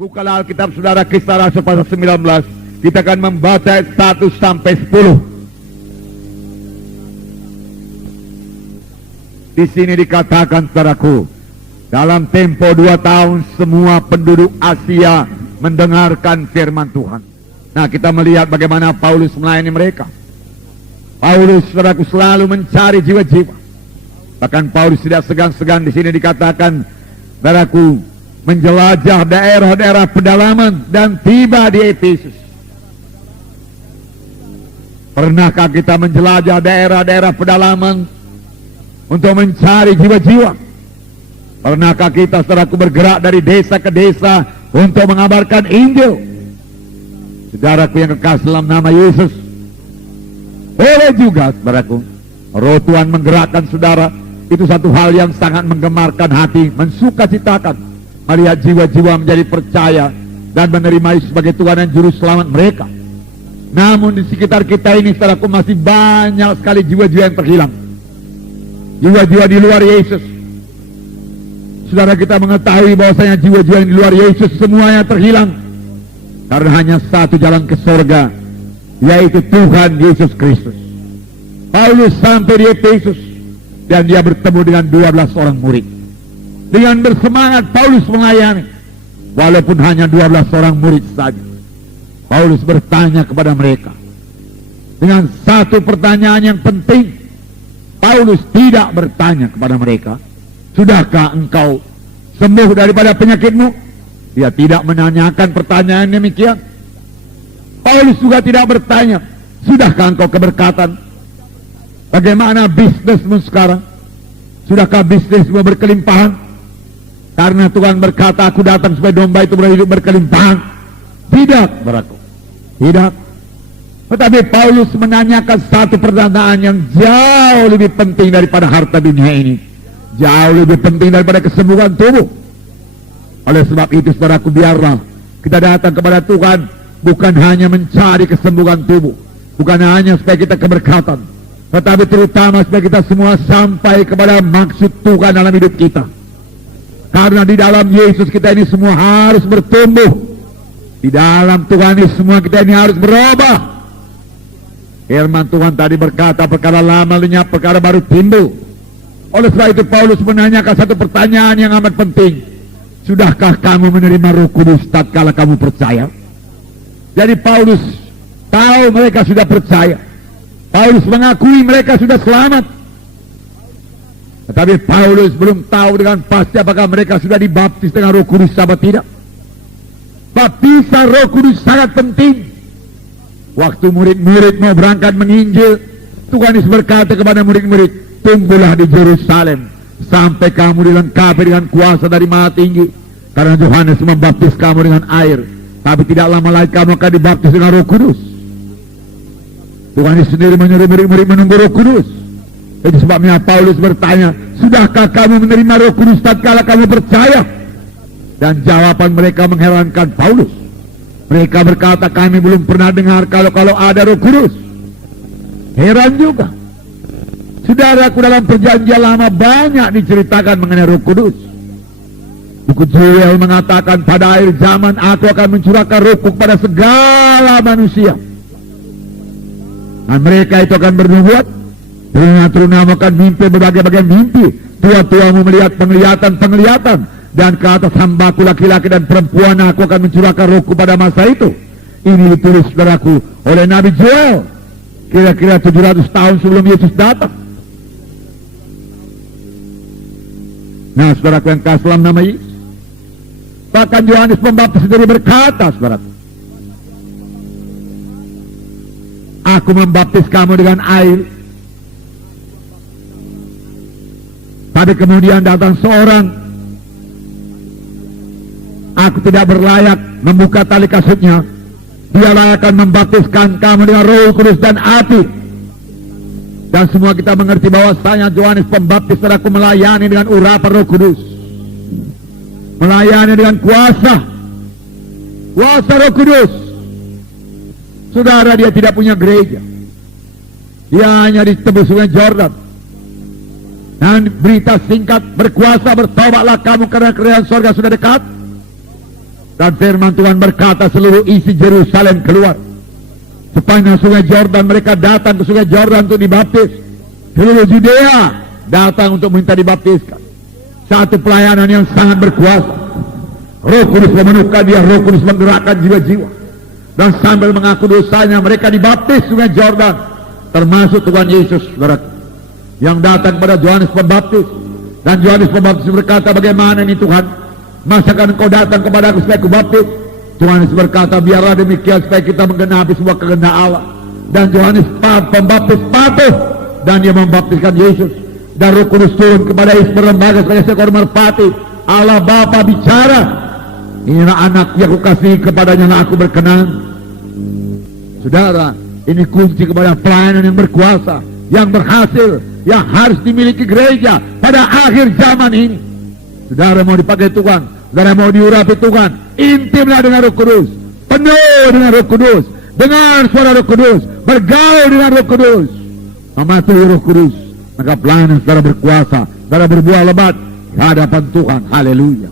Bukalah Alkitab saudara, Kisah Rasul pasal 19. Kita akan membaca 1 sampai 10. Di sini dikatakan, saudaraku, dalam tempo 2 tahun semua penduduk Asia mendengarkan firman Tuhan. Nah, kita melihat bagaimana Paulus melayani mereka. Paulus, saudaraku, selalu mencari jiwa-jiwa. Bahkan Paulus tidak segan-segan, di sini dikatakan, saudaraku, menjelajah daerah-daerah pedalaman dan tiba di Efesus. Pernahkah kita menjelajah daerah-daerah pedalaman untuk mencari jiwa-jiwa? Pernahkah kita, saudaraku, bergerak dari desa ke desa untuk mengabarkan Injil? Saudaraku yang kekasih dalam nama Yesus, boleh juga, saudaraku, roh Tuhan menggerakkan saudara. Itu satu hal yang sangat menggemarkan hati, mensukacitakan melihat jiwa-jiwa menjadi percaya dan menerima Yesus sebagai Tuhan dan Juru Selamat mereka. Namun di sekitar kita ini, saudaraku, masih banyak sekali jiwa-jiwa yang terhilang, jiwa-jiwa di luar Yesus. Saudara, kita mengetahui bahwasanya jiwa-jiwa yang di luar Yesus semuanya terhilang, karena hanya satu jalan ke surga, yaitu Tuhan Yesus Kristus. Paulus sampai di Efesus dan dia bertemu dengan 12 orang murid. Dengan bersemangat Paulus melayani, walaupun hanya 12 orang murid saja. Paulus bertanya kepada mereka dengan satu pertanyaan yang penting. Paulus tidak bertanya kepada mereka, sudahkah engkau sembuh daripada penyakitmu? Dia tidak menanyakan pertanyaan demikian. Paulus juga tidak bertanya, sudahkah engkau keberkatan? Bagaimana bisnismu sekarang? Sudahkah bisnismu berkelimpahan? Karena Tuhan berkata, aku datang supaya domba itu berhidup berkelimpahan. Tidak, saudaraku, tidak. Tetapi Paulus menanyakan satu pertanyaan yang jauh lebih penting daripada harta dunia ini, jauh lebih penting daripada kesembuhan tubuh. Oleh sebab itu, saudaraku, biarlah kita datang kepada Tuhan bukan hanya mencari kesembuhan tubuh, bukan hanya supaya kita keberkatan, tetapi terutama supaya kita semua sampai kepada maksud Tuhan dalam hidup kita. Karena di dalam Yesus kita ini semua harus bertumbuh. Di dalam Tuhan ini semua kita ini harus berubah. Firman Tuhan tadi berkata, perkara lama lenyap, perkara baru timbul. Oleh sebab itu Paulus menanyakan satu pertanyaan yang amat penting. Sudahkah kamu menerima Roh Kudus tatkala kamu percaya? Jadi Paulus tahu mereka sudah percaya. Paulus mengakui mereka sudah selamat. Tetapi Paulus belum tahu dengan pasti apakah mereka sudah dibaptis dengan Roh Kudus atau tidak. Baptisan Roh Kudus sangat penting. Waktu murid-murid mau berangkat menginjil, Tuhan Yesus berkata kepada murid-murid, tunggulah di Yerusalem sampai kamu dilengkapi dengan kuasa dari Maha Tinggi. Karena Yohanes membaptis kamu dengan air, tapi tidak lama lagi kamu akan dibaptis dengan Roh Kudus. Tuhan Yesus sendiri menyuruh murid-murid menunggu Roh Kudus. Itu sebabnya Paulus bertanya, sudahkah kamu menerima Roh Kudus tatkala kamu percaya? Dan jawaban mereka mengherankan Paulus. Mereka berkata, kami belum pernah dengar kalau ada Roh Kudus. Heran juga. Saudaraku, dalam perjanjian lama banyak diceritakan mengenai Roh Kudus. Buku Joel mengatakan, pada akhir zaman aku akan mencurahkan Rohku kepada segala manusia. Dan mereka itu akan bernubuat. Teruna-teruna akan mimpi berbagai-bagai mimpi. Tua-tuamu melihat penglihatan-penglihatan. Dan ke atas hambaku laki-laki dan perempuan aku akan mencurahkan Rohku pada masa itu. Ini ditulis, saudaraku, oleh Nabi Joel kira-kira 700 tahun sebelum Yesus datang. Nah, saudaraku yang kasih dalam nama Yesus, bahkan Yohanes Pembaptis sendiri berkata, saudaraku, aku membaptis kamu dengan air, tapi kemudian datang seorang, aku tidak berlayak membuka tali kasutnya. Dialah akan membaptiskan kamu dengan Roh Kudus dan api. Dan semua kita mengerti bahwasanya Yohanes Pembaptis, saudaraku, melayani dengan urapan Roh Kudus, melayani dengan kuasa Roh Kudus. Saudara, dia tidak punya gereja, dia hanya di tepi sungai Jordan. Dan berita singkat, berkuasa, bertobatlah kamu karena kerajaan sorga sudah dekat. Dan firman Tuhan berkata seluruh isi Yerusalem keluar. Sepanjang sungai Jordan mereka datang ke sungai Jordan untuk dibaptis. Seluruh Judea datang untuk minta dibaptiskan. Satu pelayanan yang sangat berkuasa. Roh Kudus memenuhkan dia, Roh Kudus menggerakkan jiwa-jiwa. Dan sambil mengaku dosanya mereka dibaptis sungai Jordan. Termasuk Tuhan Yesus yang datang kepada Yohanes Pembaptis. Dan Yohanes Pembaptis berkata, bagaimana ini Tuhan? Masakan engkau datang kepada aku supaya aku baptis? Yohanes berkata, biarlah demikian supaya kita menggenapi semua kehendak Allah. Dan Yohanes Pembaptis patuh. Dan dia membaptiskan Yesus. Dan Roh Kudus turun kepada Yesus berlembaga sebagai seekor merpati. Allah Bapa bicara, inilah anak yang aku kasih, kepadanya aku berkenan. Saudara, ini kunci kepada pelayanan yang berkuasa, yang berhasil, yang harus dimiliki gereja pada akhir zaman ini. Saudara mau dipakai Tuhan, saudara mau diurapi Tuhan, intimlah dengan Roh Kudus, penuh dengan Roh Kudus, dengan suara Roh Kudus, bergaul dengan Roh Kudus, mematuhi Roh Kudus, maka pelayanan saudara berkuasa, saudara berbuah lebat di hadapan Tuhan. Haleluya.